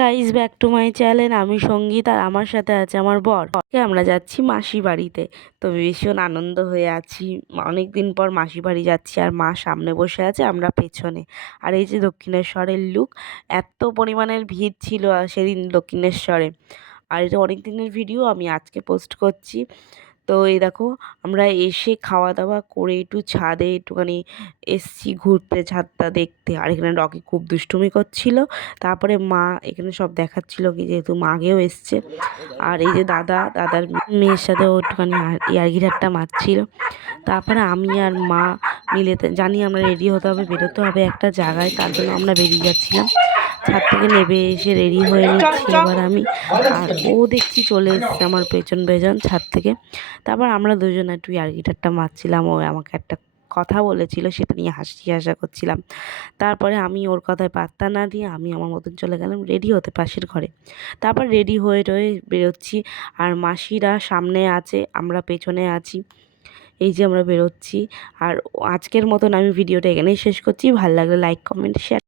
Guys, back to my channel. আমি সঙ্গীত আর আমার সাথে আছে আমার বর। আমরা যাচ্ছি মাসি বাড়িতে। তো ভীষণ আনন্দ হয়ে আছি, অনেক দিন পর মাসি বাড়ি যাচ্ছি। আর মা সামনে বসে আছে, আমরা পেছনে। আর এই যে দক্ষিণেশ্বরের লুক, এত পরিমাণের ভিড় ছিল সেদিন দক্ষিণেশ্বরে। আর এটা অনেক দিনের ভিডিও, আমি আজকে পোস্ট করছি। তো এই দেখো, আমরা এসে খাওয়া দাওয়া করে একটু ছাদে একটুখানি এসছি ঘুরতে, ছাদটা দেখতে। আর এখানে রকি খুব দুষ্টুমি করছিল। তারপরে মা এখানে সব দেখাচ্ছিল, কি যেহেতু মাগেও এসছে। আর এই যে দাদার মেয়ের সাথে ও একটুখানি ইয়ার্কি ঠাট্টা মারছিল। তারপরে আমি আর মা মিলে জানি আমরা রেডি হতে হবে, বেরোতে হবে একটা জায়গায়, তার জন্য আমরা বেরিয়ে যাচ্ছিলাম। ছাদ থেকে নেমে এসে রেডি হয়ে নিচ্ছি এবার আমি। আর ও দেখছি চলে এসছে আমার পেছন পেছন ছাদ থেকে। তারপর আমরা দুজন একটু ইয়ার্কি ঠাট্টা মারছিলাম। ও আমাকে একটা কথা বলেছিল, সেটা নিয়ে হাসা করছিলাম। তারপরে আমি ওর কথায় পাত্তা না দিয়ে আমি আমার মতন চলে গেলাম রেডি হতে পাশের ঘরে। তারপর রেডি হয়ে টয়ে বেরোচ্ছি। আর মাসিরা সামনে আছে, আমরা পেছনে আছি। এই যে আমরা বেরোচ্ছি। আর আজকের মতন আমি ভিডিওটা এখানেই শেষ করছি। ভালো লাগলে লাইক, কমেন্ট, শেয়ার।